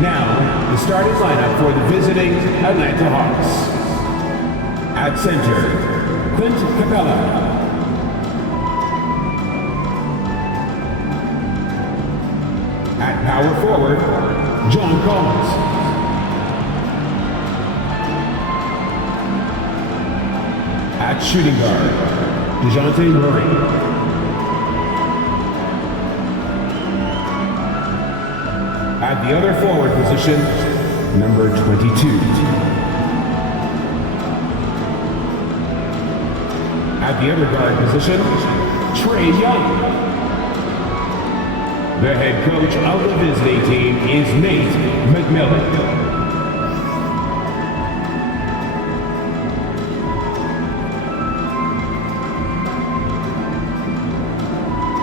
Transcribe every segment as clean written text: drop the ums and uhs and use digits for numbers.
Now, the starting lineup for the visiting Atlanta Hawks. At center, Clint Capella. At power forward, John Collins. At shooting guard, DeJounte Murray. At the other forward position, number 22. At the other guard position, Trae Young. The head coach of the visiting team is Nate McMillan.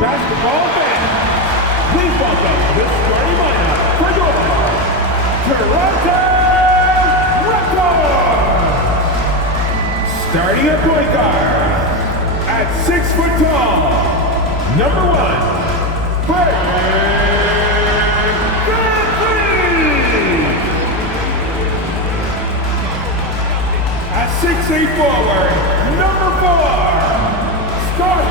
Basketball fans, please welcome the starting lineup for your Toronto Raptors. Starting at point guard, at 6 foot tall, number 1, Fred VanVleet. At 6'8" forward, number 4, Scott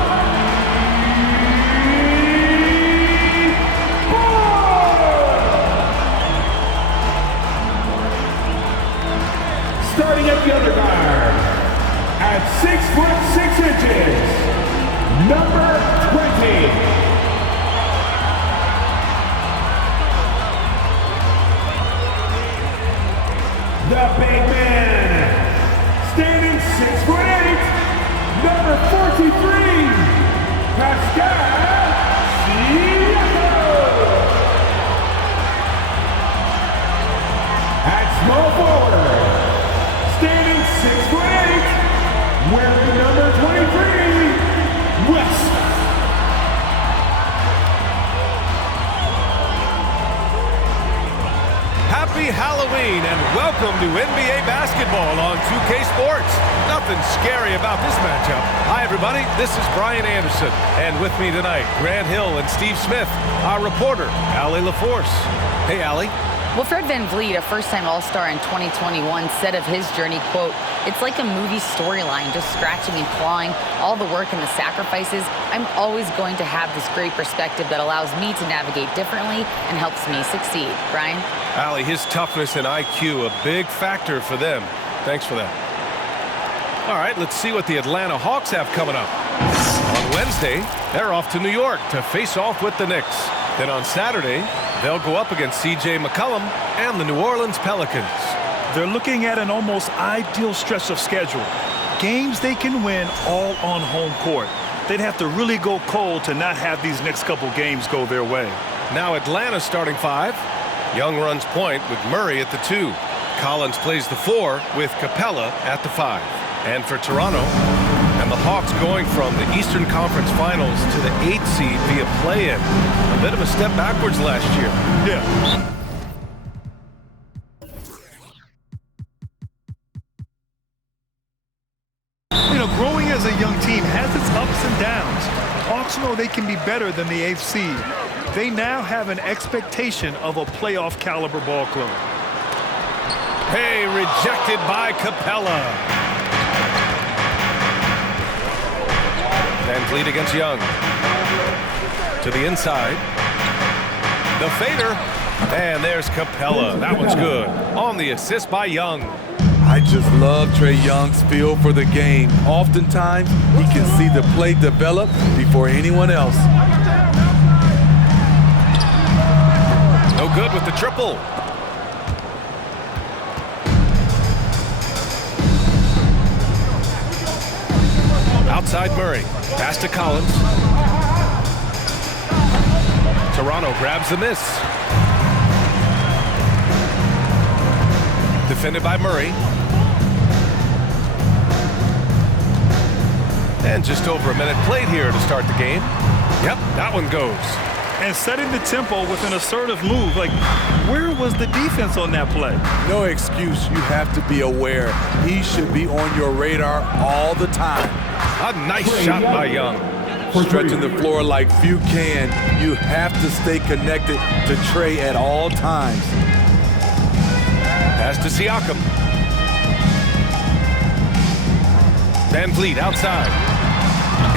starting at the other guard, at 6 foot 6 inches, number 20. The big man, standing 6 foot 8, number 43, Pascal Siakam. At small forward, standing 6 foot 8, wearing number 23, West. Happy Halloween and welcome to NBA basketball on 2K Sports. Nothing scary about this matchup. Hi everybody, this is Brian Anderson, and with me tonight, Grant Hill and Steve Smith, our reporter, Allie LaForce. Hey Allie. Well, Fred VanVleet, a first-time All-Star in 2021, said of his journey, quote, "It's like a movie storyline, just scratching and clawing, all the work and the sacrifices. I'm always going to have this great perspective that allows me to navigate differently and helps me succeed." Brian? Allie, his toughness and IQ, a big factor for them. Thanks for that. All right, let's see what the Atlanta Hawks have coming up. On Wednesday, they're off to New York to face off with the Knicks. Then on Saturday, they'll go up against C.J. McCollum and the New Orleans Pelicans. They're looking at an almost ideal stretch of schedule. Games they can win all on home court. They'd have to really go cold to not have these next couple games go their way. Now Atlanta's starting 5. Young runs point with Murray at the 2. Collins plays the 4 with Capella at the 5. And for Toronto, and the Hawks going from the Eastern Conference Finals to the 8th seed via play-in. A bit of a step backwards last year. Yeah. You know, growing as a young team has its ups and downs. Hawks know they can be better than the 8th seed. They now have an expectation of a playoff caliber ball club. Hey, rejected by Capella. VanVleet against Young. To the inside. The fader. And there's Capella. That one's good. On the assist by Young. I just love Trae Young's feel for the game. Oftentimes, he can see the play develop before anyone else. No good with the triple. Outside Murray. Pass to Collins. Toronto grabs the miss. Defended by Murray. And just over a minute played here to start the game. Yep, that one goes. And setting the tempo with an assertive move. Like, where was the defense on that play? No excuse. You have to be aware. He should be on your radar all the time. A nice shot by Young. Stretching the floor like few can. You have to stay connected to Trae at all times. Pass to Siakam. Van Vliet outside.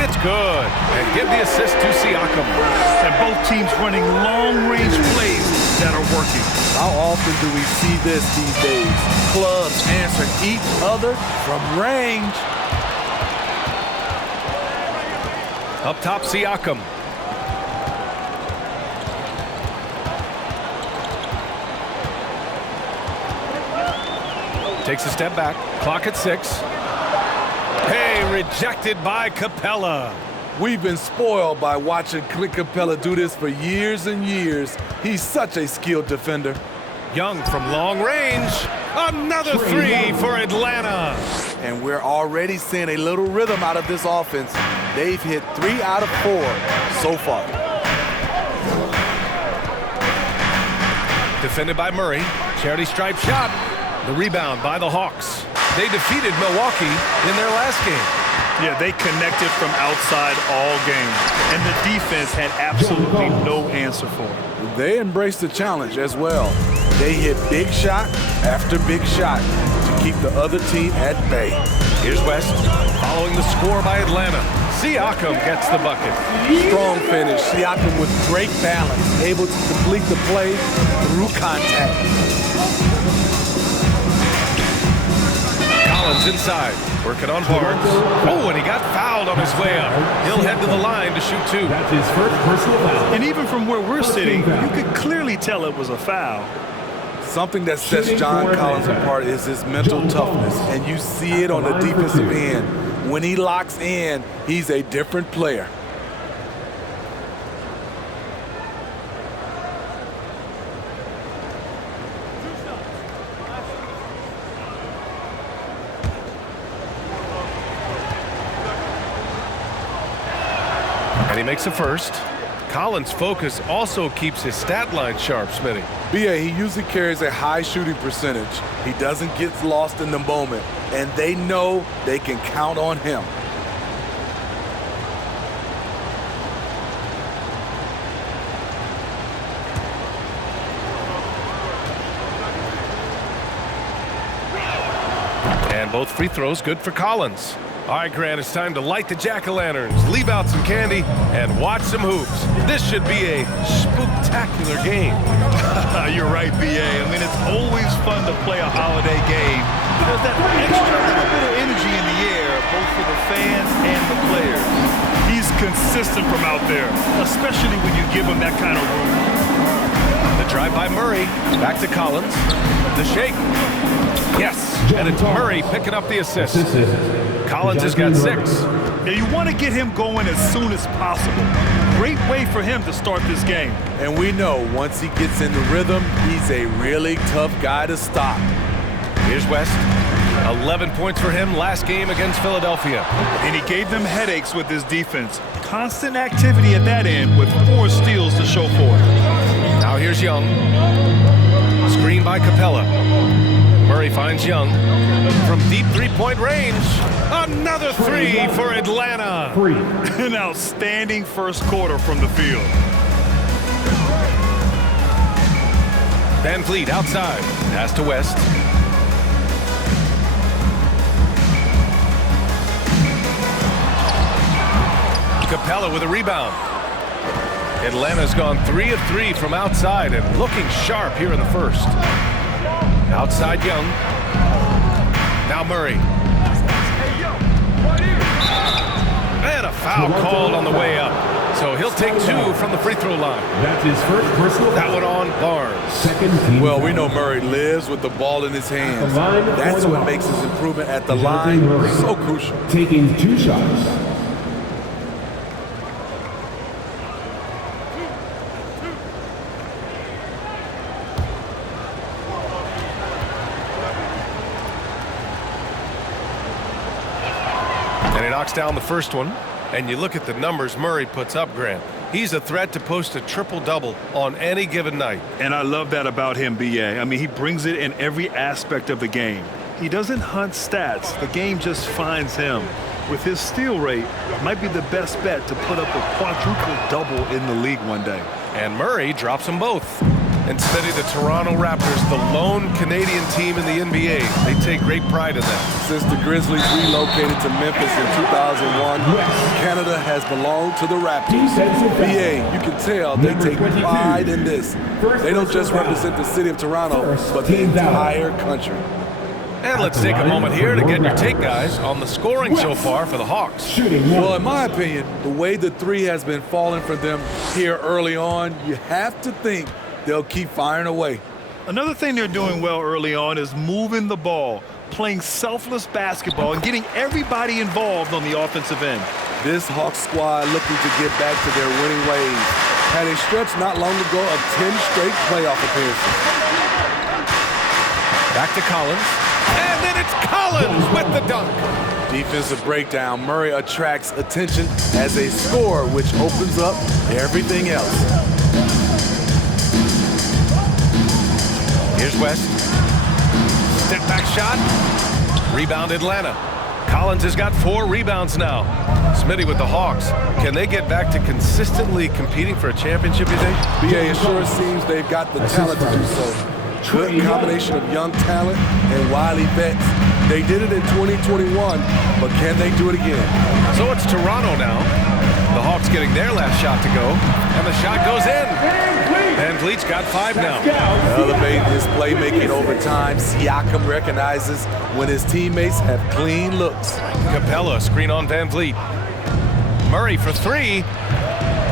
It's good. And give the assist to Siakam. And both teams running long-range plays that are working. How often do we see this these days? Clubs answer each other from range. Up top, Siakam. Takes a step back. Clock at 6. Hey, rejected by Capella. We've been spoiled by watching Clint Capella do this for years and years. He's such a skilled defender. Young from long range. Another three for Atlanta. And we're already seeing a little rhythm out of this offense. They've hit 3 out of 4 so far. Defended by Murray. Charity stripe shot. The rebound by the Hawks. They defeated Milwaukee in their last game. Yeah, they connected from outside all game. And the defense had absolutely no answer for it. They embraced the challenge as well. They hit big shot after big shot to keep the other team at bay. Here's West following the score by Atlanta. Siakam gets the bucket. Strong finish. Siakam with great balance, able to complete the play through contact. Collins inside, working on Barnes. Oh, and he got fouled on his way up. He'll head to the line to shoot 2. That's his first personal foul. And even from where we're sitting, you could clearly tell it was a foul. Something that sets John Collins apart is his mental toughness, and you see it on the defensive end. When he locks in, he's a different player. And he makes a first. Collins' focus also keeps his stat line sharp, Smitty. B.A., he usually carries a high shooting percentage. He doesn't get lost in the moment, and they know they can count on him. And both free throws good for Collins. All right, Grant, it's time to light the jack-o'-lanterns, leave out some candy, and watch some hoops. This should be a spooktacular game. You're right, B.A. I mean, it's always fun to play a holiday game. There's that extra little bit of energy in the air, both for the fans and the players. He's consistent from out there, especially when you give him that kind of room. The drive by Murray, back to Collins. The shake. Yes, and it's Murray picking up the assist. Collins has got 6. Now you want to get him going as soon as possible. Great way for him to start this game. And we know once he gets in the rhythm, he's a really tough guy to stop. Here's West. 11 points for him last game against Philadelphia. And he gave them headaches with his defense. Constant activity at that end with 4 steals to show for it. Now here's Young. Screen by Capella. Murray finds Young from deep three-point range. Another 3 for Atlanta. An outstanding first quarter from the field. Van Vliet outside. Pass to West. Capella with a rebound. Atlanta's gone 3 of 3 from outside and looking sharp here in the first. Outside Young. Now Murray. And a foul called on the way up. So he'll take 2 from the free throw line. That's his first personal foul. That one on Barnes. Well, we know Murray lives with the ball in his hands. That's what makes his improvement at the line so crucial. Taking 2 shots. And he knocks down the first one. And you look at the numbers Murray puts up, Grant. He's a threat to post a triple-double on any given night. And I love that about him, B.A. I mean, he brings it in every aspect of the game. He doesn't hunt stats. The game just finds him. With his steal rate, might be the best bet to put up a quadruple double in the league one day. And Murray drops them both. And Smitty, the Toronto Raptors, the lone Canadian team in the NBA. They take great pride in that. Since the Grizzlies relocated to Memphis in 2001, Canada has belonged to the Raptors. BA, you can tell they take pride in this. They don't just represent the city of Toronto, but the entire country. And let's take a moment here to get your take, guys, on the scoring so far for the Hawks. Well, in my opinion, the way the three has been falling for them here early on, you have to think they'll keep firing away. Another thing they're doing well early on is moving the ball, playing selfless basketball, and getting everybody involved on the offensive end. This Hawks squad looking to get back to their winning ways. Had a stretch not long ago of 10 straight playoff appearances. Back to Collins. And then it's Collins with the dunk. Defensive breakdown. Murray attracts attention as a scorer, which opens up everything else. Here's West. Step back shot. Rebound Atlanta. Collins has got 4 rebounds now. Smitty with the Hawks. Can they get back to consistently competing for a championship, you think? BA, it sure seems they've got the talent to do so. Good combination of young talent and wily vets. They did it in 2021, but can they do it again? So it's Toronto now. The Hawks getting their last shot to go, and the shot goes in. Van Vliet's got 5 now. Elevating his playmaking over time, Siakam recognizes when his teammates have clean looks. Capella, screen on Van Vliet. Murray for 3.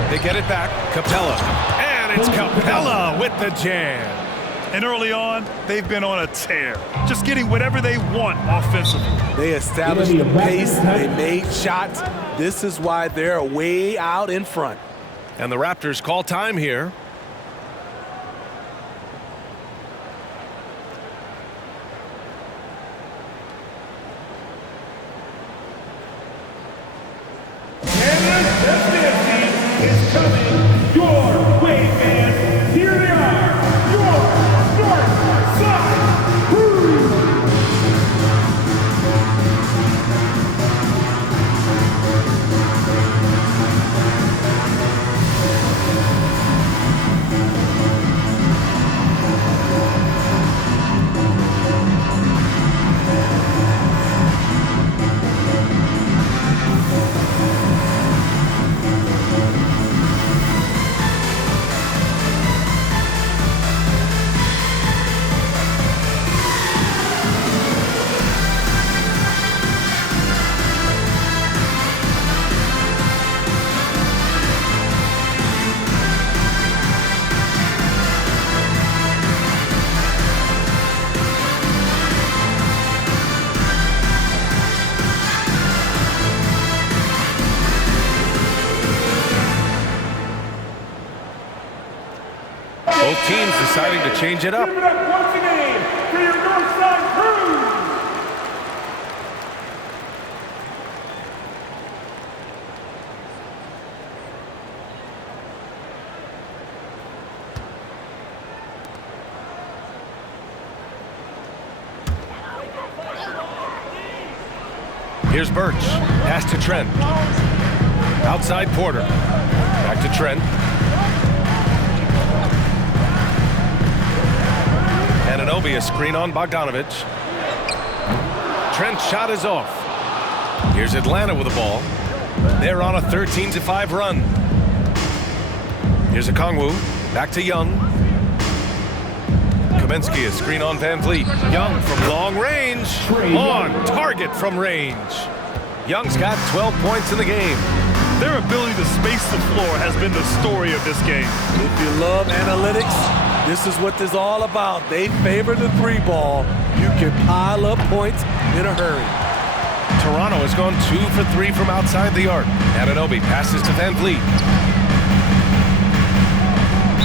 They get it back. Capella. And it's Capella with the jam. And early on, they've been on a tear, just getting whatever they want offensively. They established the pace, they made shots. This is why they're way out in front. And the Raptors call time here. Is coming your way, man. Here they are, your North Side Crew. Both teams deciding to change it up. Give it up once again for your Northside Crew. Here's Birch. Pass to Trent. Outside Porter. Back to Trent. Anunoby, a screen on Bogdanovic. Trent's shot is off. Here's Atlanta with the ball. They're on a 13-5 run. Here's Okongwu. Back to Young. Kaminsky, a screen on Van Vliet. Young from long range. On target from range. Young's got 12 points in the game. Their ability to space the floor has been the story of this game. If you love analytics, this is what this is all about. They favor the 3-ball. You can pile up points in a hurry. Toronto has gone 2 for 3 from outside the arc. Anunoby passes to Van Vliet.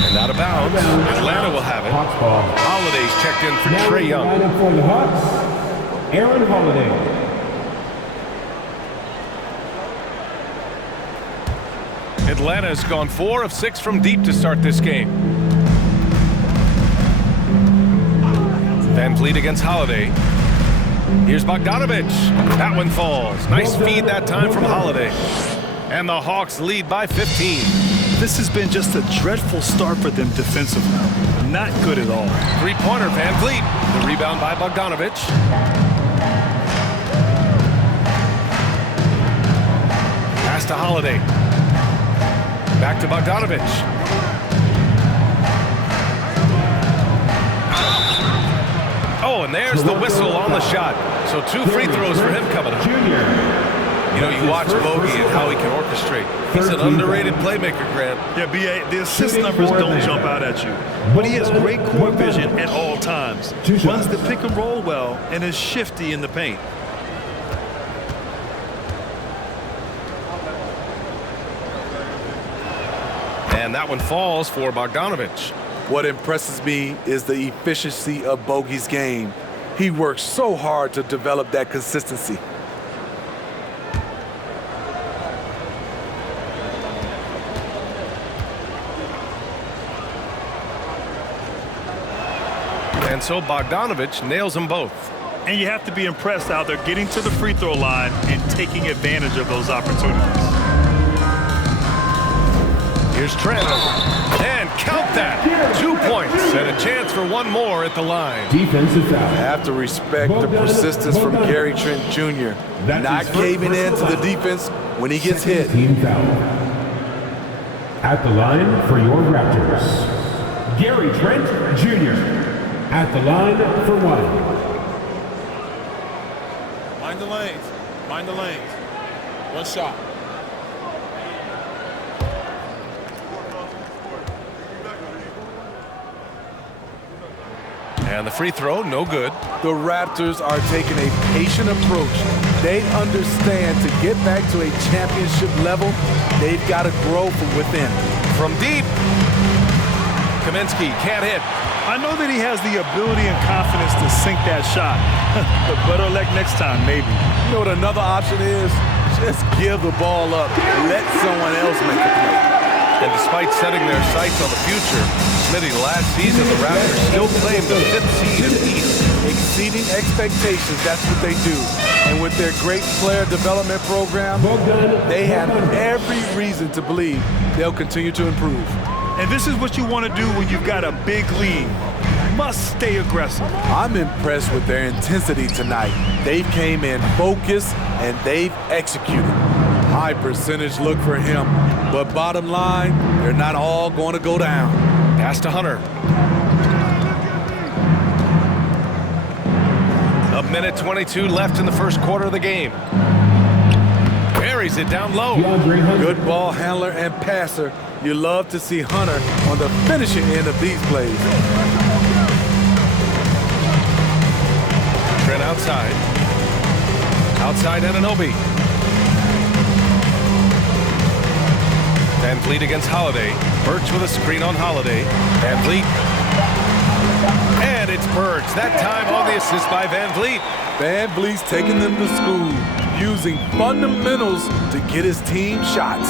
And out of bounds. Atlanta will have it. Holiday's checked in for Trae Young. Lineup for the Hawks, Aaron Holiday. Atlanta has gone 4 of 6 from deep to start this game. Van Vliet against Holiday. Here's Bogdanovic. That one falls. Nice feed that time from Holiday. And the Hawks lead by 15. This has been just a dreadful start for them defensively. not good at all. Three-pointer, Van Vliet. The rebound by Bogdanovic. Pass to Holiday. Back to Bogdanovic. Oh, and there's the whistle on the shot. So 2 free throws for him coming up. You know, you watch Bogey and how he can orchestrate. He's an underrated playmaker, Grant. Yeah, B.A., the assist numbers don't jump out at you. But he has great court vision at all times. Runs the pick and roll well and is shifty in the paint. And that one falls for Bogdanovic. What impresses me is the efficiency of Bogey's game. He works so hard to develop that consistency. And so Bogdanovic nails them both. And you have to be impressed how they're getting to the free throw line and taking advantage of those opportunities. Here's Trent. And count that. 2 points and a chance for one more at the line. Defensive foul. I have to respect the persistence from Gary Trent Jr. Not caving in to the defense when he gets hit. Team foul. At the line for your Raptors, Gary Trent Jr. At the line for 1. Mind the lanes. Mind the lanes. One shot. And the free throw, no good. The Raptors are taking a patient approach. They understand to get back to a championship level, they've got to grow from within. From deep. Kaminsky can't hit. I know that he has the ability and confidence to sink that shot. But better luck next time, maybe. You know what another option is? Just give the ball up. Let someone else make a play. And despite setting their sights on the future, Smitty, last season the Raptors still claimed the 5th seed in the East. Exceeding expectations, that's what they do. And with their great player development program, they have every reason to believe they'll continue to improve. And this is what you want to do when you've got a big lead. Must stay aggressive. I'm impressed with their intensity tonight. They came in focused and they've executed. High percentage look for him, but bottom line, they're not all going to go down. Pass to Hunter. A minute 22 left in the first quarter of the game. Buries it down low. Good ball handler and passer. You love to see Hunter on the finishing end of these plays. Trent outside. Outside Anunoby. Van Vliet against Holiday. Birch with a screen on Holiday. Van Vliet. And it's Birch. That time on the assist by Van Vliet. Van Vliet's taking them to school, using fundamentals to get his team shots.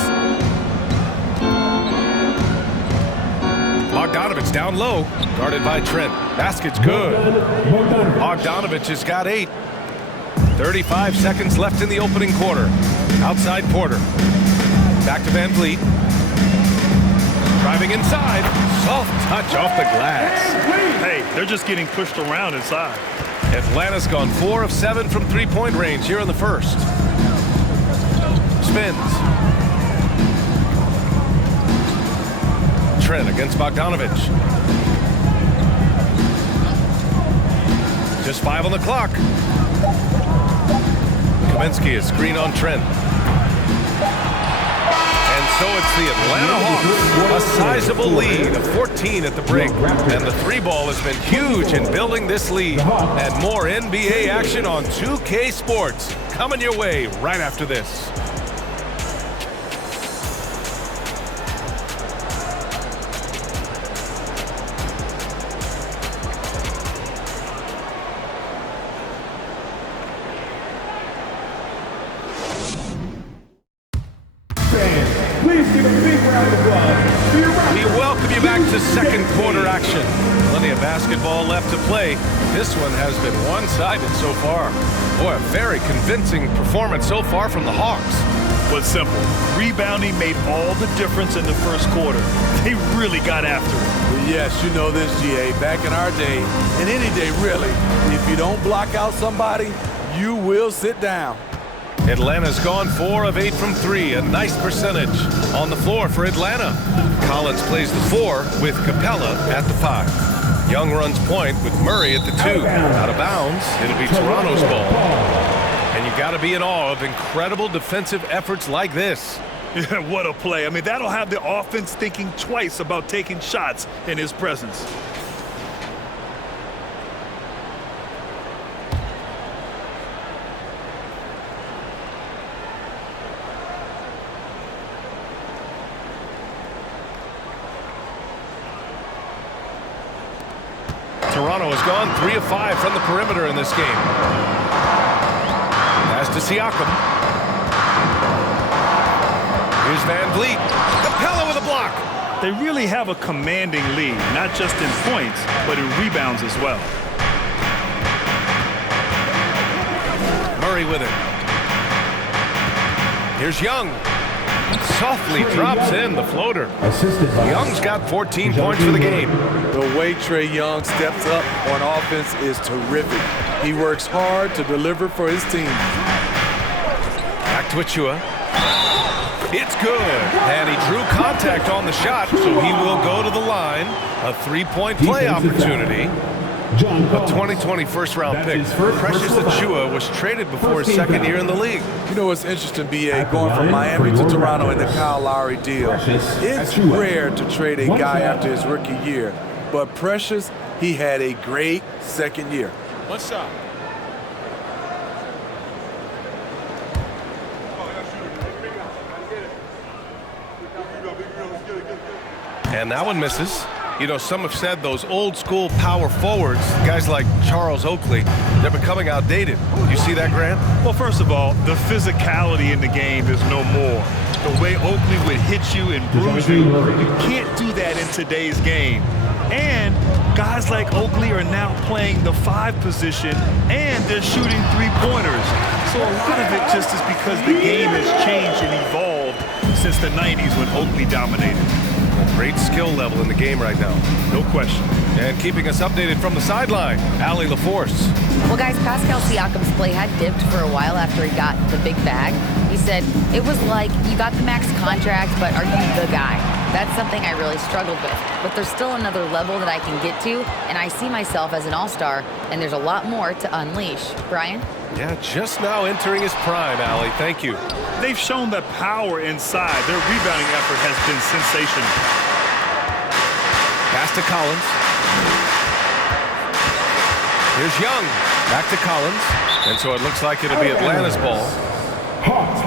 Bogdanovic down low, guarded by Trent. Basket's good. Bogdanovic has got 8. 35 seconds left in the opening quarter. Outside Porter. Back to Van Vliet. Driving inside. Soft touch off the glass. Hey, they're just getting pushed around inside. Atlanta's gone 4 of 7 from three-point range here in the first. Spins. Trent against Bogdanovic. Just 5 on the clock. Kaminsky is screen on Trent. And so it's the Atlanta Hawks, a sizable lead of 14 at the break. And the 3-ball has been huge in building this lead. And more NBA action on 2K Sports coming your way right after this. We welcome you back to second quarter action. Plenty of basketball left to play. This one has been one-sided so far. Boy, a very convincing performance so far from the Hawks. was simple. Rebounding made all the difference in the first quarter. They really got after it. Yes, you know this, GA. Back in our day, and any day really, if you don't block out somebody, you will sit down. Atlanta's gone 4 of 8 from 3, a nice percentage. On the floor for Atlanta, Collins plays the 4 with Capella at the 5. Young runs point with Murray at the 2. Out of bounds, it'll be Toronto's ball. And you got to be in awe of incredible defensive efforts like this. Yeah, what a play. I mean, that'll have the offense thinking twice about taking shots in his presence. Toronto has gone 3 of 5 from the perimeter in this game. Pass to Siakam. Here's Van Vliet. Capella with a block. They really have a commanding lead, not just in points, but in rebounds as well. Murray with it. Here's Young. Softly drops in the floater. Young's got 14 points for the game. The way Trae Young steps up on offense is terrific. He works hard to deliver for his team. Back to Achua. It's good. And he drew contact on the shot, so he will go to the line. A 3-point play opportunity. A 2020 first-round pick. Precious Achua was traded before his second year in the league. You know what's interesting, B.A., going from Miami to Toronto in the Kyle Lowry deal. It's rare to trade a guy after his rookie year. But Precious, he had a great second year. One shot. And that one misses. You know, some have said those old-school power forwards, guys like Charles Oakley, they're becoming outdated. You see that, Grant? Well, first of all, the physicality in the game is no more. The way Oakley would hit you and bruise you, you can't do that in today's game. And guys like Oakley are now playing the 5 position, and they're shooting 3-pointers. So a lot of it just is because the game has changed and evolved since the 90s when Oakley dominated. Great skill level in the game right now. No question. And keeping us updated from the sideline, Allie LaForce. Well, guys, Pascal Siakam's play had dipped for a while after he got the big bag. He said, it was like, you got the max contract, but are you the guy? That's something I really struggled with. But there's still another level that I can get to, and I see myself as an all-star, and there's a lot more to unleash. Brian? Yeah, just now entering his prime, Allie. Thank you. They've shown the power inside. Their rebounding effort has been sensational. Pass to Collins. Here's Young. Back to Collins. And so it looks like it'll be Atlanta's ball.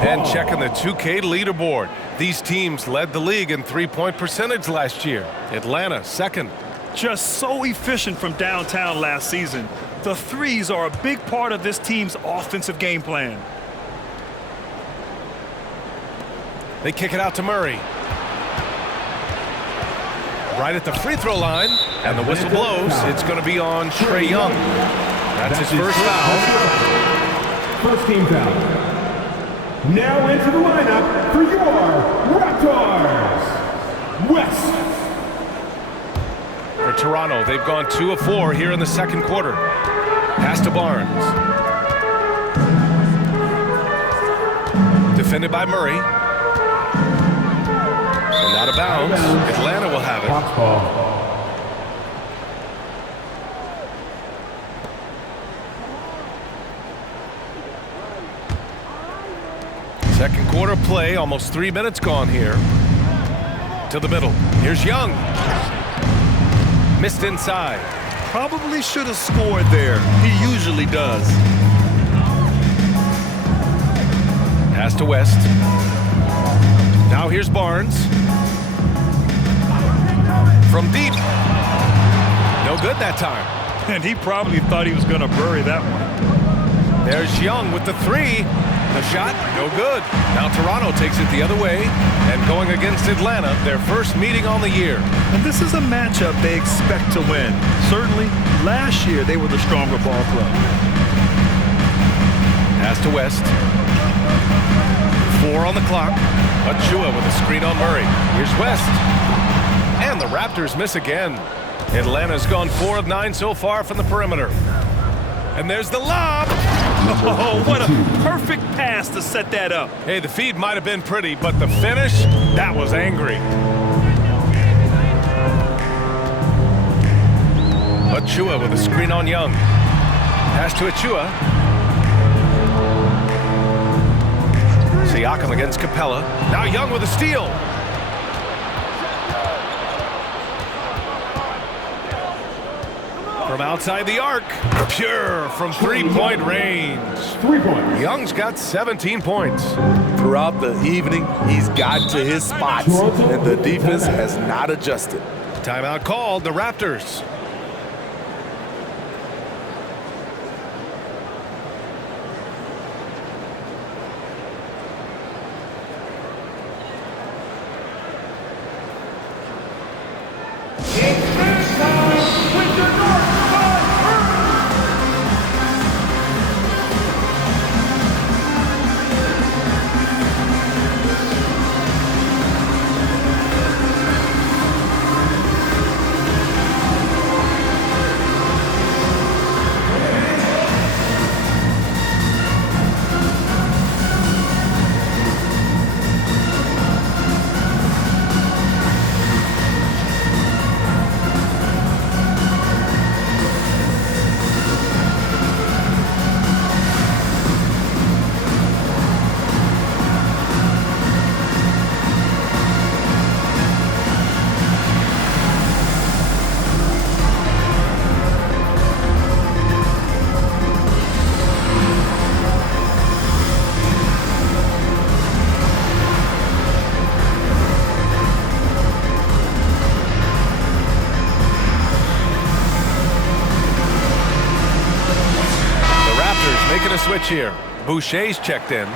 And checking the 2K leaderboard. These teams led the league in 3-point percentage last year. Atlanta, second. Just so efficient from downtown last season. The threes are a big part of this team's offensive game plan. They kick it out to Murray. Right at the free throw line, and the whistle blows. It's going to be on Trae Young. That's his first foul. First team foul. Now into the lineup for your Raptors, West. For Toronto, they've gone 2 of 4 here in the second quarter. Pass to Barnes. Defended by Murray. And out of bounds. Atlanta will have it. Second quarter play, almost 3 minutes gone here. To the middle. Here's Young. Missed inside. Probably should have scored there. He usually does. Pass to West. Now here's Barnes. From deep. No good that time. And he probably thought he was going to bury that one. There's Young with the 3. The shot, no good. Now Toronto takes it the other way. And going against Atlanta, their first meeting on the year. And this is a matchup they expect to win. Certainly, last year they were the stronger ball club. Pass to West. 4 on the clock. Achua with a screen on Murray. Here's West. And the Raptors miss again. Atlanta's gone 4 of 9 so far from the perimeter. And there's the lob. Oh, what a perfect pass to set that up. Hey, the feed might have been pretty, but the finish, that was angry. Achua with a screen on Young. Pass to Achua. Siakam against Capella. Now Young with a steal. From outside the arc. Pure from three-point range. 3-point. Young's got 17 points. Throughout the evening, he's gotten to his spots, and the defense has not adjusted. Timeout called, the Raptors. Making a switch here. Boucher's checked in.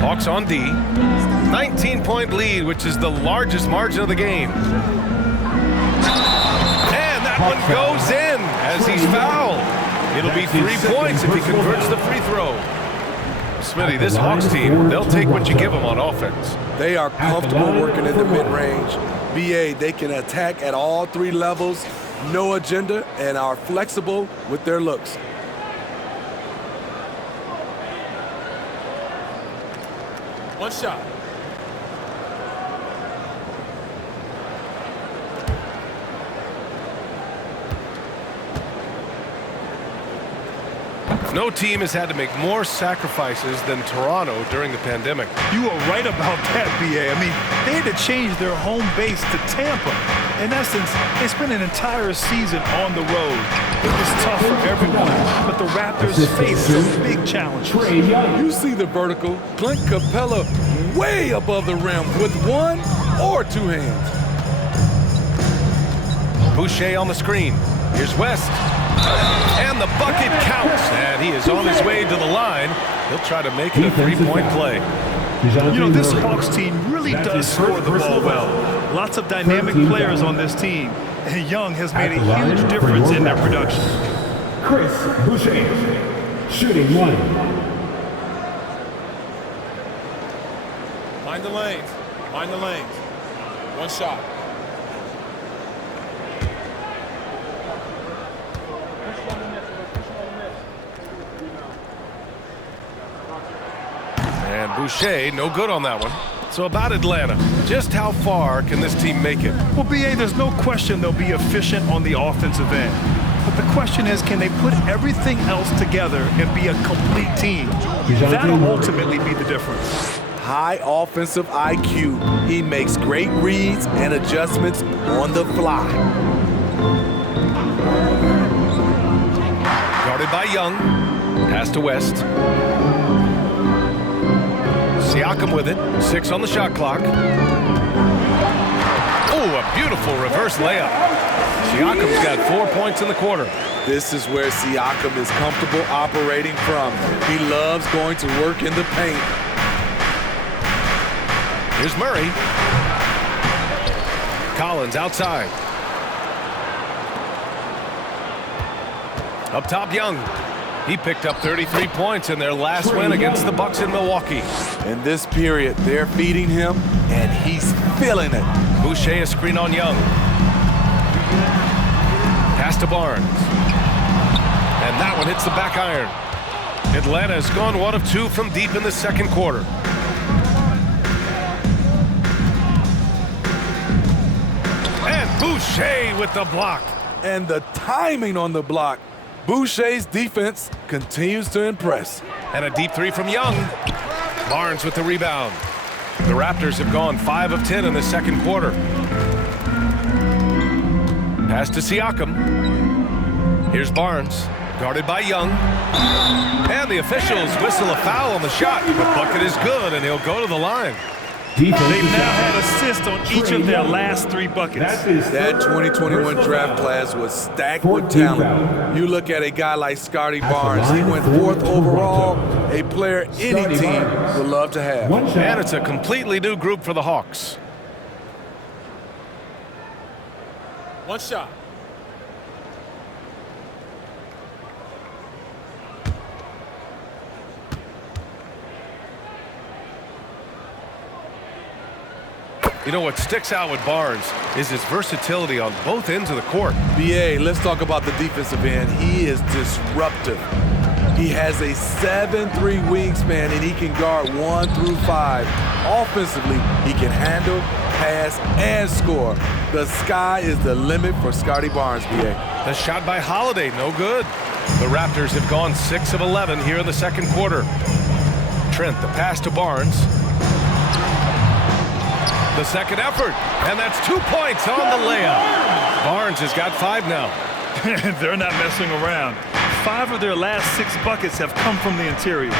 Hawks on D. 19-point lead, which is the largest margin of the game. And that one goes in as he's fouled. It'll be 3 points if he converts the free throw. Smitty, this Hawks team, they'll take what you give them on offense. They are comfortable working in the mid-range. BA, they can attack at all 3 levels, no agenda, and are flexible with their looks. One shot. No team has had to make more sacrifices than Toronto during the pandemic. You are right about that, BA. I mean, they had to change their home base to Tampa. In essence, they spent an entire season on the road. It was tough for everyone, but the Raptors faced some big challenges. You see the vertical. Clint Capella way above the rim with 1 or 2 hands. Boucher on the screen. Here's West. And the bucket counts. And he is on his way to the line. He'll try to make it a 3-point play. You know, this Hawks team really does score the ball well. Lots of dynamic players on this team. And Young has made a huge difference in their production. Chris Boucher, shooting 1. Mind the lanes. Mind the lanes. One shot. And Boucher, no good on that one. So about Atlanta, just how far can this team make it? Well, BA, there's no question they'll be efficient on the offensive end. But the question is, can they put everything else together and be a complete team? That'll ultimately be the difference. High offensive IQ. He makes great reads and adjustments on the fly. Guarded by Young. Pass to West. Siakam with it. 6 on the shot clock. Oh, Oh, a beautiful reverse layup. Siakam's got 4 points in the quarter. This is where Siakam is comfortable operating from. He loves going to work in the paint. Here's Murray. Collins outside. Up top, Young. He picked up 33 points in their last win against the Bucks in Milwaukee. In this period, they're feeding him, and he's feeling it. Boucher a screen on Young. Pass to Barnes. And that one hits the back iron. Atlanta has gone 1 of 2 from deep in the second quarter. And Boucher with the block. And the timing on the block. Boucher's defense continues to impress. And a deep three from Young. Barnes with the rebound. The Raptors have gone 5 of 10 in the second quarter. Pass to Siakam. Here's Barnes, guarded by Young. And the officials whistle a foul on the shot. The bucket is good, and he'll go to the line. They've now had assists on each of their last 3 buckets. That 2021 draft class was stacked with talent. You look at a guy like Scotty Barnes. He went 4th overall, a player any team would love to have. And it's a completely new group for the Hawks. One shot. You know, what sticks out with Barnes is his versatility on both ends of the court. BA, let's talk about the defensive end. He is disruptive. He has a 7'3" wingspan, and he can guard 1 through 5. Offensively, he can handle, pass, and score. The sky is the limit for Scotty Barnes, BA. The shot by Holiday, no good. The Raptors have gone 6 of 11 here in the second quarter. Trent, the pass to Barnes. The second effort, and that's 2 points on the layup. Barnes has got 5 now. They're not messing around. 5 of their last 6 buckets have come from the interior.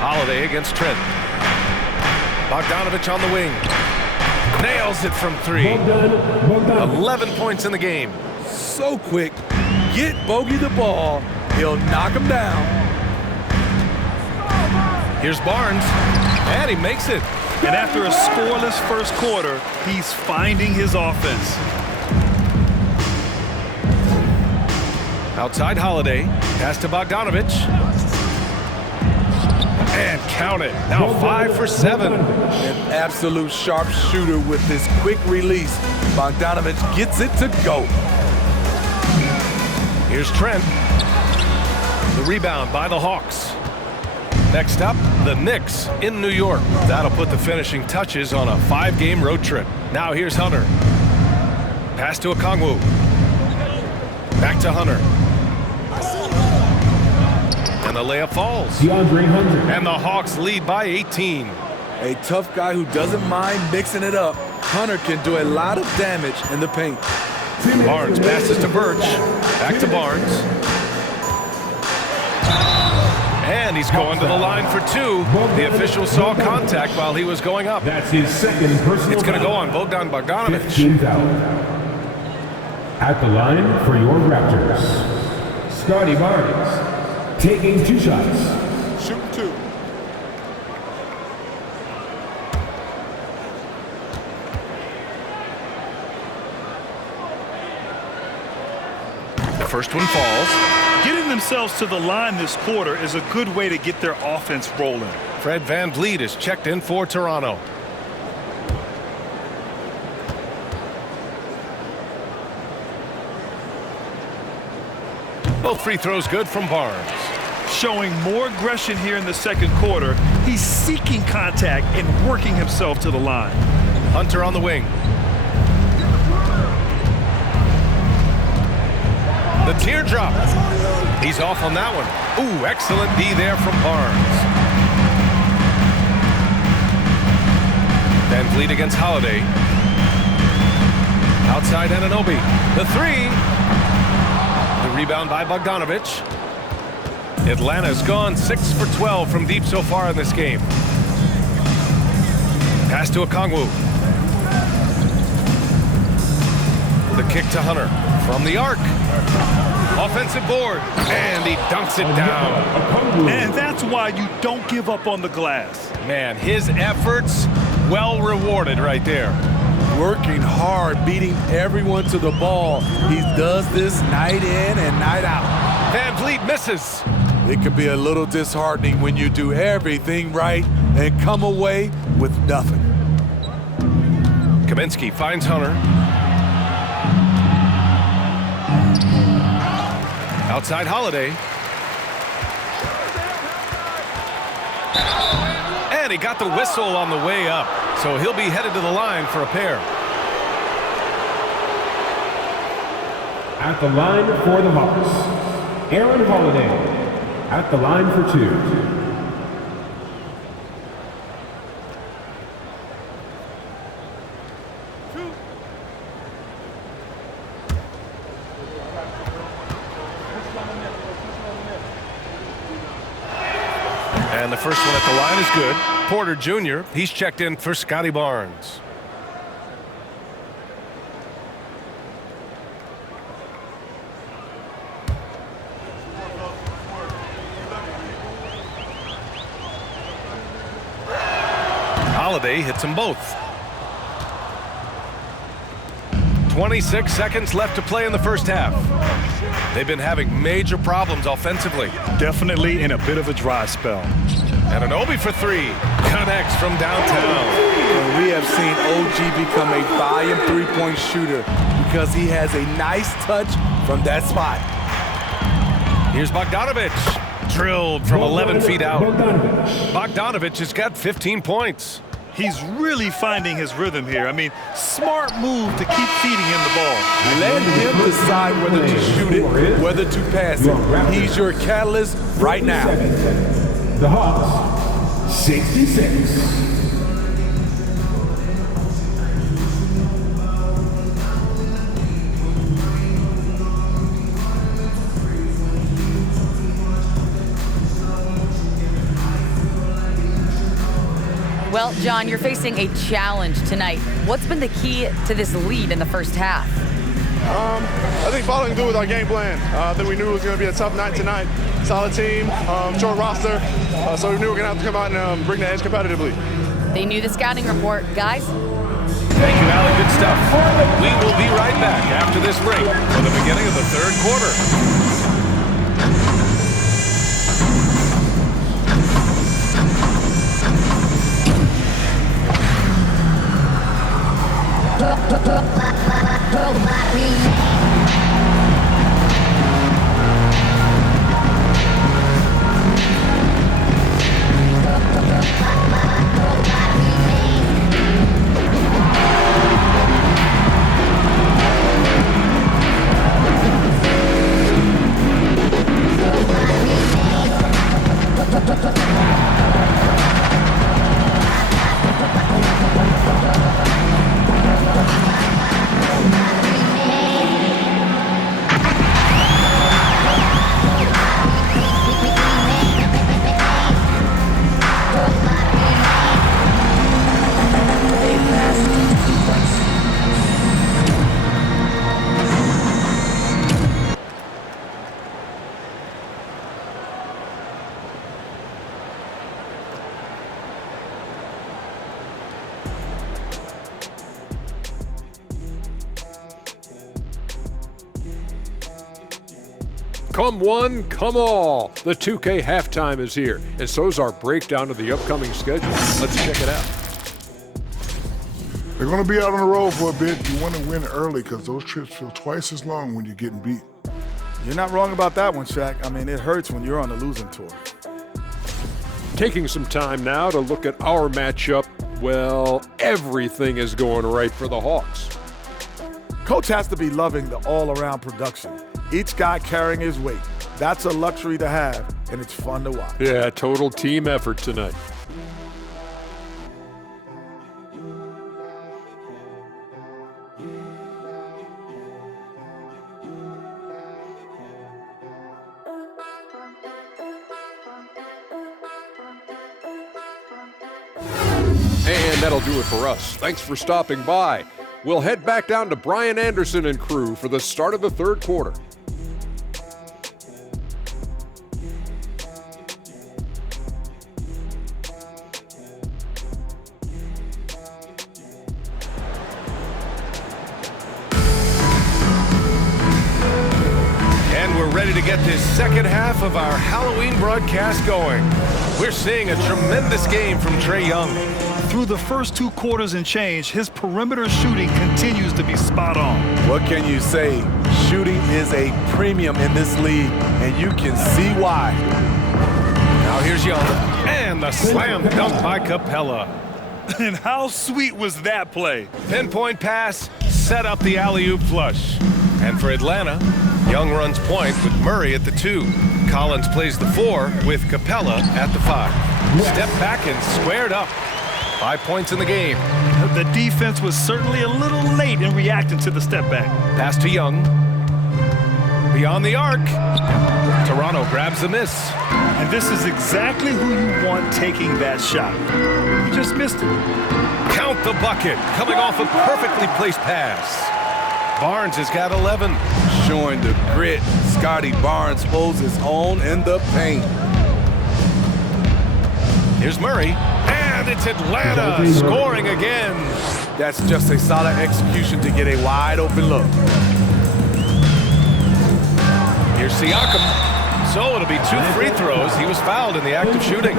Holiday against Trent. Bogdanovich on the wing. Nails it from 3. 11 points in the game. So quick. Get Bogey the ball. He'll knock him down. Here's Barnes, and he makes it. And after a scoreless first quarter, he's finding his offense. Outside Holiday, pass to Bogdanovich. And count it, now 5 for 7. An absolute sharpshooter with his quick release. Bogdanovich gets it to go. Here's Trent. The rebound by the Hawks. Next up, the Knicks in New York. That'll put the finishing touches on a 5-game road trip. Now here's Hunter. Pass to Okongwu. Back to Hunter. And the layup falls. DeAndre Hunter. And the Hawks lead by 18. A tough guy who doesn't mind mixing it up. Hunter can do a lot of damage in the paint. Barnes passes to Birch. Back to Barnes. And he's going to the line for 2. The official saw contact while he was going up. That's his second personal. It's going to go on Bogdan Bogdanovich. 15 foul. At the line for your Raptors, Scotty Barnes, taking 2 shots. Shooting 2. The first one falls. Getting themselves to the line this quarter is a good way to get their offense rolling. Fred VanVleet is checked in for Toronto. Both free throws good from Barnes. Showing more aggression here in the second quarter. He's seeking contact and working himself to the line. Hunter on the wing. The teardrop. He's off on that one. Ooh, excellent D there from Barnes. VanVleet against Holiday. Outside Anunoby. The 3. The rebound by Bogdanovich. Atlanta's gone 6 for 12 from deep so far in this game. Pass to Okongwu. The kick to Hunter from the arc. Offensive board, and he dunks it down. And that's why you don't give up on the glass. Man, his efforts well rewarded right there. Working hard, beating everyone to the ball. He does this night in and night out. Van Vliet misses. It can be a little disheartening when you do everything right and come away with nothing. Kaminsky finds Hunter. Outside Holiday. And he got the whistle on the way up, so he'll be headed to the line for a pair. At the line for the Hawks, Aaron Holiday. At the line for 2. And the first one at the line is good. Porter Jr., he's checked in for Scotty Barnes. Holiday hits them both. 26 seconds left to play in the first half. They've been having major problems offensively. Definitely in a bit of a dry spell. And an Obi for 3 connects from downtown. And we have seen OG become a volume three-point shooter because he has a nice touch from that spot. Here's Bogdanovich, drilled from 11 feet out. Bogdanovich has got 15 points. He's really finding his rhythm here. I mean, smart move to keep feeding him the ball. Let him decide whether to shoot it, whether to pass it. He's your catalyst right now. The Hawks, 66. Well, John, you're facing a challenge tonight. What's been the key to this lead in the first half? I think following through with our game plan. I think we knew it was going to be a tough night tonight. Solid team, short roster, so we knew we were going to have to come out and bring the edge competitively. They knew the scouting report. Guys? Thank you, Allie. Good stuff. We will be right back after this break for the beginning of the third quarter. Come one, come all. The 2K halftime is here, and so's our breakdown of the upcoming schedule. Let's check it out. They're going to be out on the road for a bit. You want to win early because those trips feel twice as long when you're getting beat. You're not wrong about that one, Shaq. I mean, it hurts when you're on the losing tour. Taking some time now to look at our matchup. Well, everything is going right for the Hawks. Coach has to be loving the all-around production. Each guy carrying his weight. That's a luxury to have, and it's fun to watch. Yeah, total team effort tonight. And And that'll do it for us. Thanks for stopping by. We'll head back down to Brian Anderson and crew for the start of the third quarter. Ready to get this second half of our Halloween broadcast going. We're seeing a tremendous game from Trae Young. Through the first 2 quarters and change, his perimeter shooting continues to be spot on. What can you say? Shooting is a premium in this league, and you can see why. Now here's Young, and the slam dunk by Capella. And how sweet was that play? Pinpoint pass, set up the alley-oop flush. And for Atlanta, Young runs point with Murray at the 2. Collins plays the 4 with Capella at the 5. Step back and squared up. 5 points in the game. The defense was certainly a little late in reacting to the step back. Pass to Young. Beyond the arc. Toronto grabs the miss. And this is exactly who you want taking that shot. He just missed it. Count the bucket. Coming off a perfectly placed pass. Barnes has got 11. Showing the grit, Scotty Barnes holds his own in the paint. Here's Murray, and it's Atlanta scoring again. That's just a solid execution to get a wide open look. Here's Siakam. So it'll be 2 free throws. He was fouled in the act of shooting.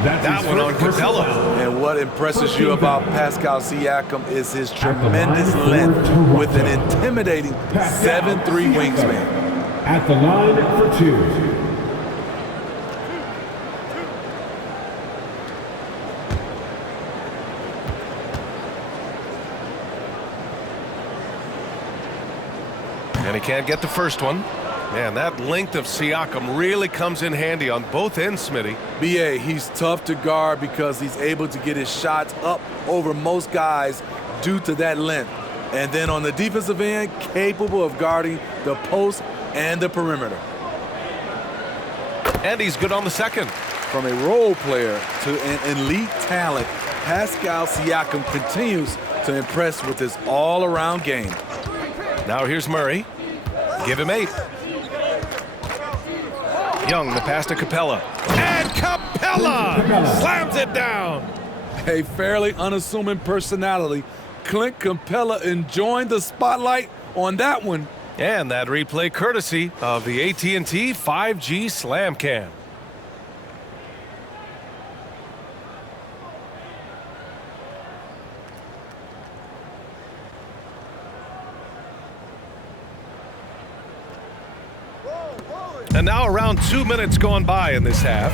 That one on Capella. And what impresses you about Pascal Siakam is his tremendous length with an intimidating 7'3" wingspan. At the line for 2. And he can't get the first one. Man, that length of Siakam really comes in handy on both ends, Smitty. B.A., he's tough to guard because he's able to get his shots up over most guys due to that length. And then on the defensive end, capable of guarding the post and the perimeter. And he's good on the second. From a role player to an elite talent, Pascal Siakam continues to impress with his all-around game. Now here's Murray. Give him 8. Young, the pass to Capella. And Capella slams it down. A fairly unassuming personality. Clint Capella enjoying the spotlight on that one. And that replay courtesy of the AT&T 5G Slam Cam. And now around 2 minutes gone by in this half.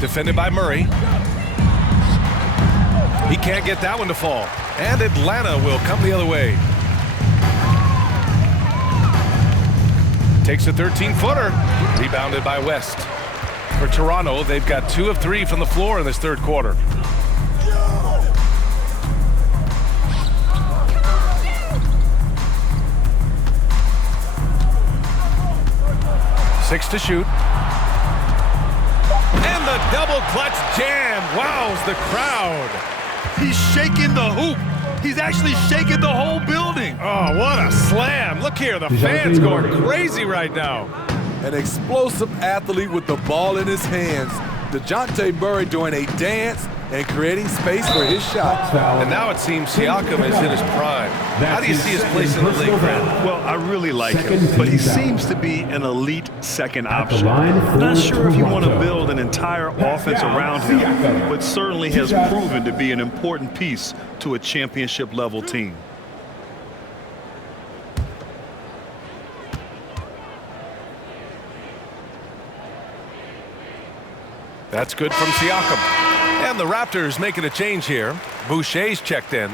Defended by Murray. He can't get that one to fall. And Atlanta will come the other way. Takes a 13-footer. Rebounded by West. For Toronto, they've got 2 of 3 from the floor in this third quarter. Six to shoot. And the double clutch jam wows the crowd. He's shaking the hoop. He's actually shaking the whole building. Oh, what a slam. Look here, the fans going crazy right now. An explosive athlete with the ball in his hands. DeJounte Murray doing a dance and creating space for his shot. And now it seems Siakam is in his prime. How do you see his place in the league, Brad? Well, I really like him, but he seems to be an elite second option. Not sure if you want to build an entire offense around him, but certainly has proven to be an important piece to a championship-level team. That's good from Siakam. And the Raptors making a change here. Boucher's checked in.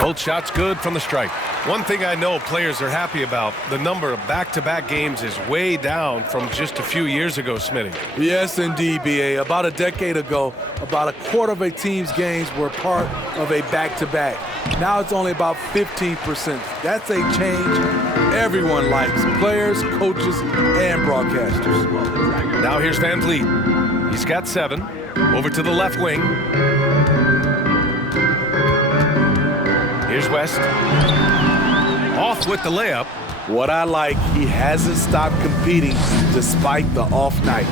Both shots good from the stripe. One thing I know players are happy about, the number of back-to-back games is way down from just a few years ago, Smitty. Yes, indeed, B.A. About a decade ago, about a quarter of a team's games were part of a back-to-back. Now it's only about 15%. That's a change everyone likes, players, coaches, and broadcasters. Now here's Van Vliet. He's got 7. Over to the left wing. Here's West. Off with the layup. What I like, he hasn't stopped competing despite the off night.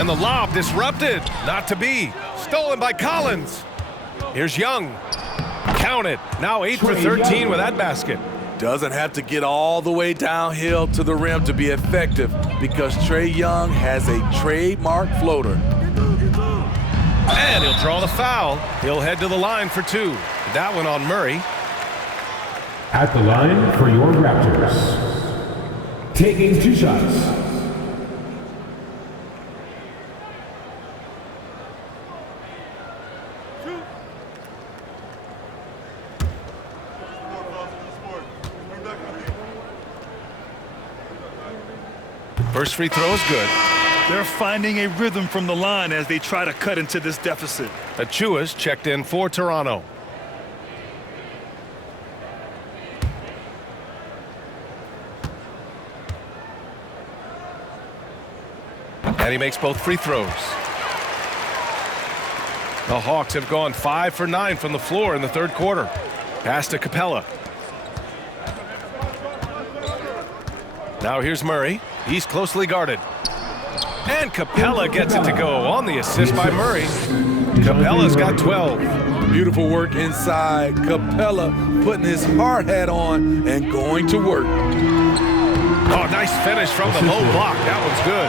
And the lob disrupted. Not to be. Stolen by Collins. Here's Young. Count it. Now 8 for 13 with that basket. Doesn't have to get all the way downhill to the rim to be effective because Trae Young has a trademark floater. And he'll draw the foul. He'll head to the line for 2. That one on Murray. At the line for your Raptors. Taking 2 shots. First free throw is good. They're finding a rhythm from the line as they try to cut into this deficit. Achiuwa's checked in for Toronto. And he makes both free throws. The Hawks have gone 5 for 9 from the floor in the third quarter. Pass to Capella. Now here's Murray. He's closely guarded. And Capella gets it to go on the assist by Murray. Capella's got 12. Beautiful work inside. Capella putting his hard hat on and going to work. Oh, nice finish from the low block. That one's good.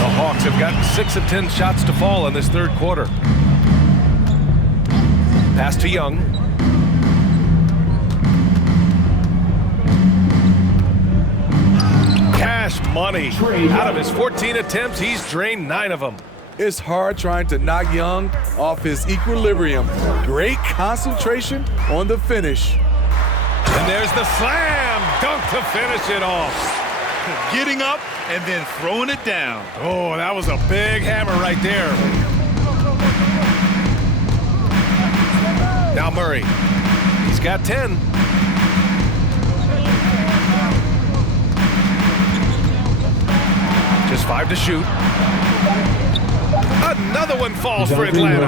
The Hawks have gotten 6 of 10 shots to fall in this third quarter. Pass to Young. Cash money. Out of his 14 attempts, he's drained 9 of them. It's hard trying to knock Young off his equilibrium. Great concentration on the finish. And there's the slam dunk to finish it off. Getting up and then throwing it down. Oh, that was a big hammer right there. Now Murray. He's got 10. Just 5 to shoot. Another one falls for Atlanta.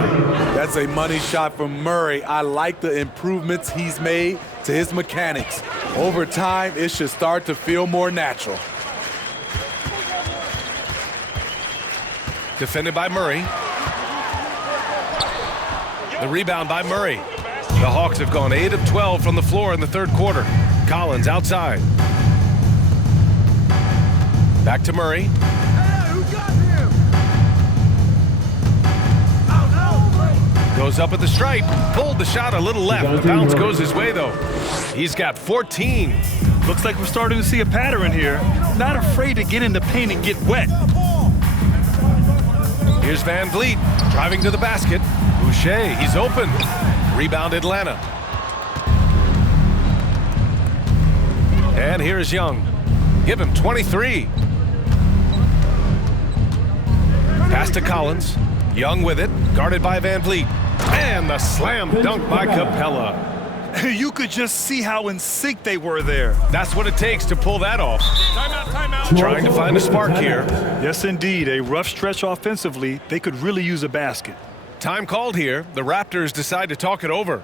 That's a money shot from Murray. I like the improvements he's made to his mechanics. Over time, it should start to feel more natural. Defended by Murray. The rebound by Murray. The Hawks have gone 8 of 12 from the floor in the third quarter. Collins outside. Back to Murray. Goes up at the stripe. Pulled the shot a little left. The bounce goes his way, though. He's got 14. Looks like we're starting to see a pattern here. Not afraid to get in the paint and get wet. Here's Van Vliet driving to the basket. Boucher, he's open. Rebound Atlanta. And here's Young. Give him 23. Pass to Collins. Young with it, guarded by Van Vliet. And the slam dunk by Capella. You could just see how in sync they were there. That's what it takes to pull that off. Timeout. Trying to find a spark here. Yes, indeed. A rough stretch offensively. They could really use a basket. Time called here. The Raptors decide to talk it over.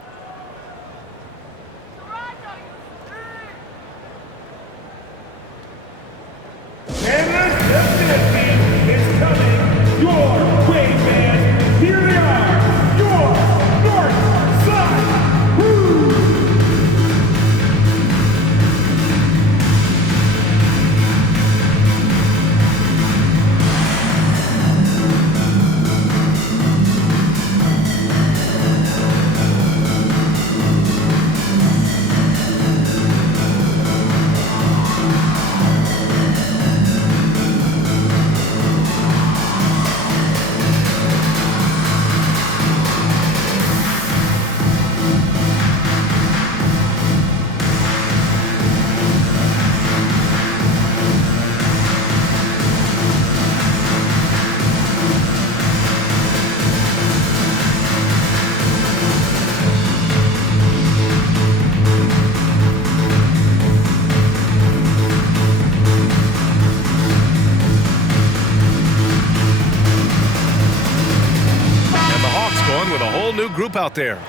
whole new group out there.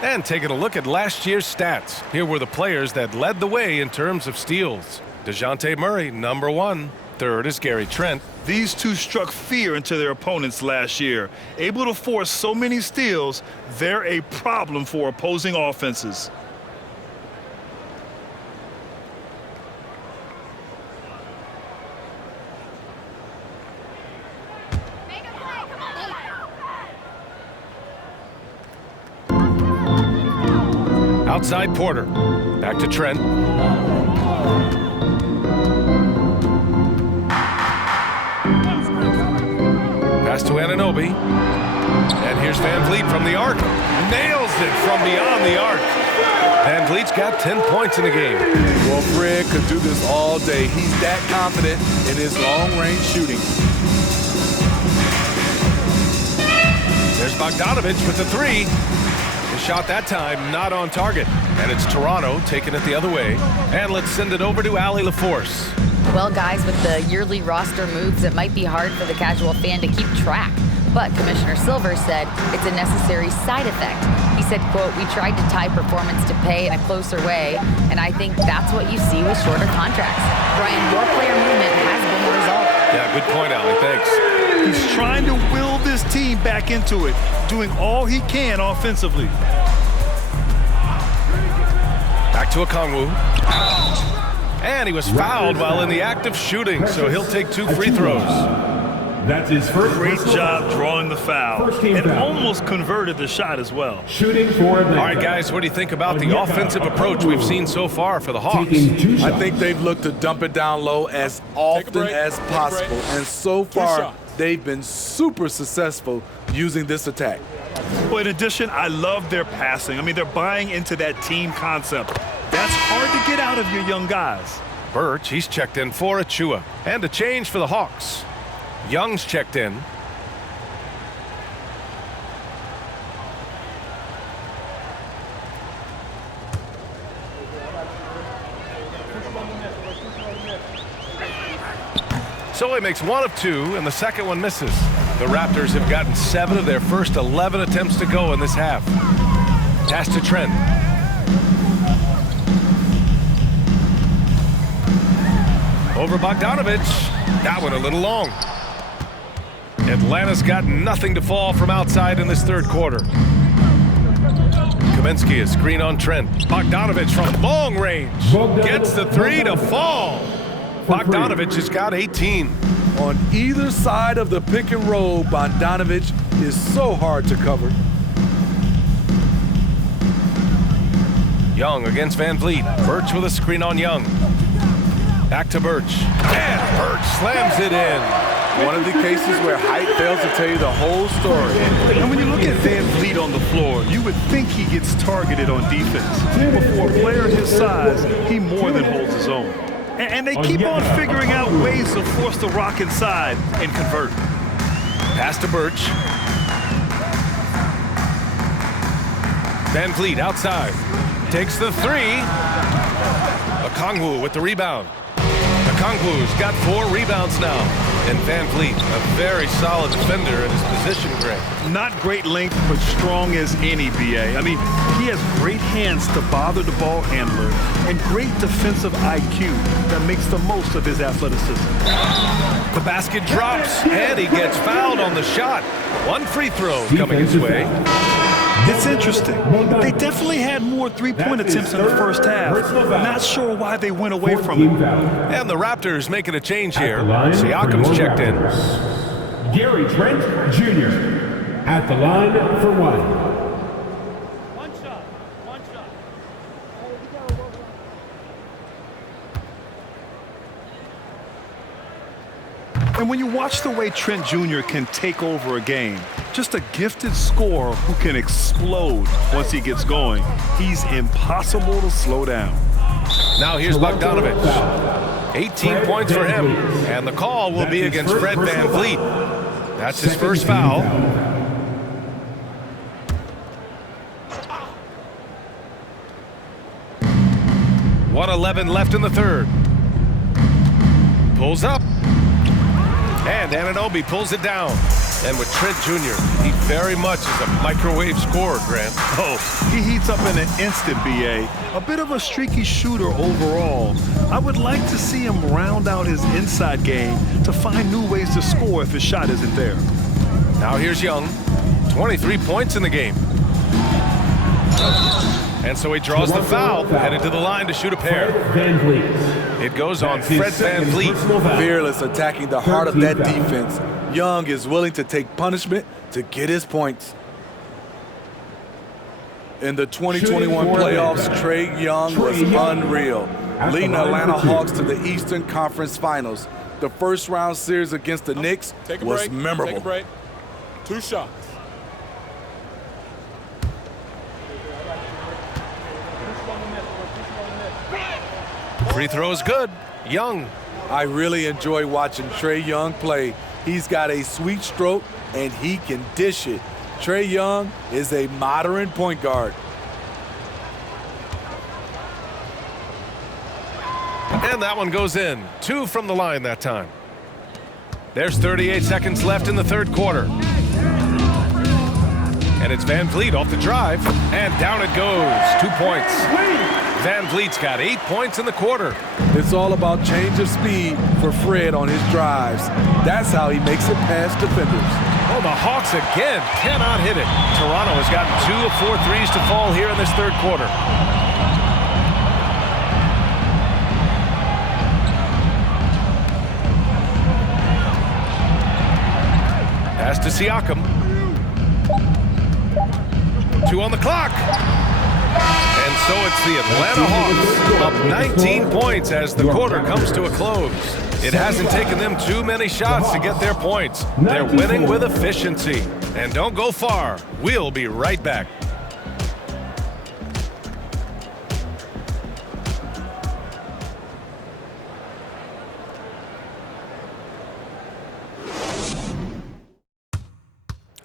And taking a look at last year's stats, here were the players that led the way in terms of steals. DeJounte Murray, number 1. Third is Gary Trent. These two struck fear into their opponents last year. Able to force so many steals, they're a problem for opposing offenses. Outside Porter. Back to Trent. Pass to Anunoby. And here's Van Vliet from the arc. Nails it from beyond the arc. Van Vliet's got 10 points in the game. Well, Fred could do this all day. He's that confident in his long-range shooting. There's Bogdanovich with the 3. The shot that time not on target. And it's Toronto taking it the other way. And let's send it over to Allie LaForce. Well, guys, with the yearly roster moves, it might be hard for the casual fan to keep track. But Commissioner Silver said it's a necessary side effect. He said, quote, "We tried to tie performance to pay in a closer way, and I think that's what you see with shorter contracts." Brian, your player movement has been the result. Yeah, good point, Allie. Thanks. He's trying to will this team back into it, doing all he can offensively. Back to Okongwu. And he was fouled while in the act of shooting, so he'll take 2 free throws. That's his first. Great job drawing the foul, and foul. almost converted the shot as well. Shooting for the. All right, guys, what do you think about the offensive approach we've seen so far for the Hawks? I think they've looked to dump it down low as often as possible, and so far they've been super successful using this attack. Well, in addition, I love their passing. I mean, they're buying into that team concept. That's hard to get out of your young guys. Birch, he's checked in for Achua. And a change for the Hawks. Young's checked in. So he makes 1 of 2, and the second one misses. The Raptors have gotten 7 of their first 11 attempts to go in this half. Pass to Trent. Over Bogdanovich. That one a little long. Atlanta's got nothing to fall from outside in this third quarter. Kaminsky, a screen on Trent. Bogdanovich from long range. Gets the 3 to fall. Bogdanovich has got 18. On either side of the pick and roll, Bogdanovich is so hard to cover. Young against Van Vliet. Birch with a screen on Young. Back to Birch. And Birch slams it in. One of the cases where height fails to tell you the whole story. And when you look at Van Vliet on the floor, you would think he gets targeted on defense. But for a player his size, he more than holds his own. And they keep on figuring out ways to force the rock inside and convert. Pass to Birch. Van Vliet outside. Takes the 3. Okongwu with the rebound. Okongwu's got 4 rebounds now. And Van Vliet, a very solid defender in his position, Greg. Not great length, but strong as any, B.A. I mean, he has great hands to bother the ball handler and great defensive IQ that makes the most of his athleticism. The basket drops, and he gets fouled on the shot. 1 free throw coming his way. It's interesting. They definitely had more three-point attempts in the first half. Not sure why they went away from it. And the Raptors making a change here. Siakam's checked in. Gary Trent Jr. at the line for 1. And when you watch the way Trent Jr. can take over a game, just a gifted scorer who can explode once he gets going, he's impossible to slow down. Now here's Bogdanovich. 18 points for him, and the call will be against Fred Van Vliet. That's his first foul. .111 left in the third. Pulls up. And Anunoby pulls it down. And with Trent Jr., he very much is a microwave scorer, Grant. Oh, he heats up in an instant, B.A. A bit of a streaky shooter overall. I would like to see him round out his inside game to find new ways to score if his shot isn't there. Now here's Young. 23 points in the game. And so he draws the foul, headed to the line to shoot a pair. It goes on Fred VanVleet. Fearless attacking the heart of that defense. Young is willing to take punishment to get his points. In the 2021 playoffs, Trae Young was unreal, leading the Atlanta Hawks to the Eastern Conference Finals. The first round series against the Knicks was memorable. Take a break. 2 shots. Free throw is good. Young. I really enjoy watching Trae Young play. He's got a sweet stroke, and he can dish it. Trae Young is a modern point guard. And that one goes in. 2 from the line that time. There's 38 seconds left in the third quarter. And it's VanVleet off the drive, and down it goes. 2 points. VanVleet's got 8 points in the quarter. It's all about change of speed for Fred on his drives. That's how he makes it past defenders. Oh, the Hawks again cannot hit it. Toronto has gotten 2 of 4 threes to fall here in this third quarter. Pass to Siakam. 2 on the clock. And so it's the Atlanta Hawks up 19 points as the quarter comes to a close. It hasn't taken them too many shots to get their points. They're winning with efficiency. And don't go far. We'll be right back.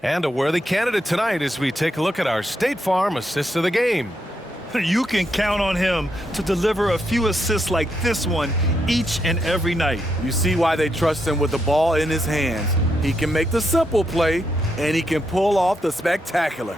And a worthy candidate tonight as we take a look at our State Farm assist of the game. You can count on him to deliver a few assists like this one each and every night. You see why they trust him with the ball in his hands. He can make the simple play, and he can pull off the spectacular.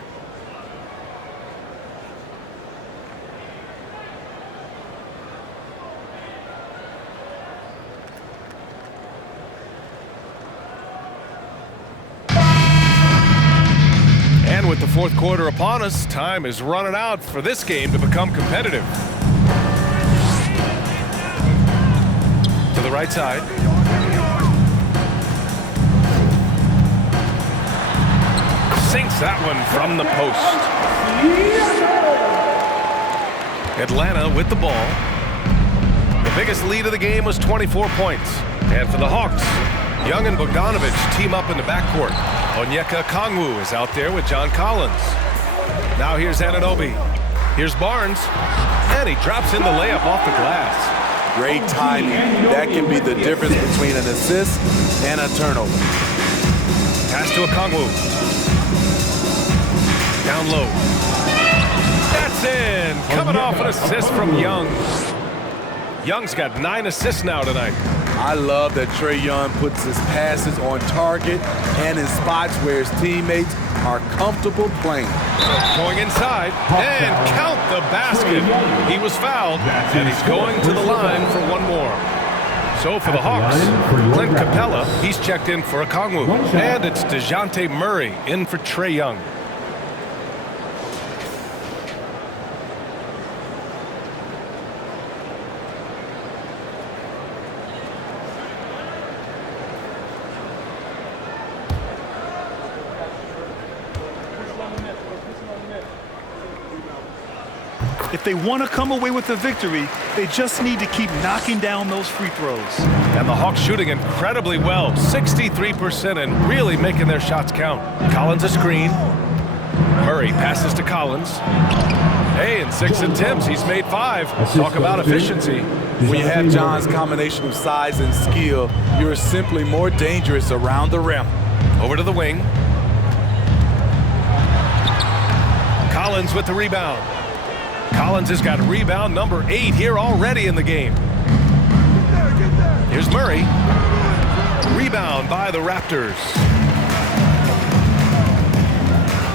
And with the fourth quarter upon us, time is running out for this game to become competitive. To the right side. Sinks that one from the post. Atlanta with the ball. The biggest lead of the game was 24 points. And for the Hawks, Young and Bogdanovic team up in the backcourt. Onyeka Okongwu is out there with John Collins. Now here's Anunoby. Here's Barnes. And he drops in the layup off the glass. Great timing. That can be the difference between an assist and a turnover. Pass to Okongwu. Down low. That's in. Coming off an assist from Young. Young's got 9 assists now tonight. I love that Trae Young puts his passes on target and in spots where his teammates are comfortable playing. Going inside and count the basket. He was fouled, and he's going to the line for one more. So for the Hawks, Clint Capella, he's checked in for Okongwu. And it's DeJounte Murray in for Trae Young. If they want to come away with the victory, they just need to keep knocking down those free throws. And the Hawks shooting incredibly well, 63%, and really making their shots count. Collins a screen. Murray passes to Collins. Hey, in 6 attempts, he's made 5. Talk about efficiency. When you have John's combination of size and skill, you're simply more dangerous around the rim. Over to the wing. Collins with the rebound. Collins has got rebound number 8 here already in the game. Here's Murray. Rebound by the Raptors.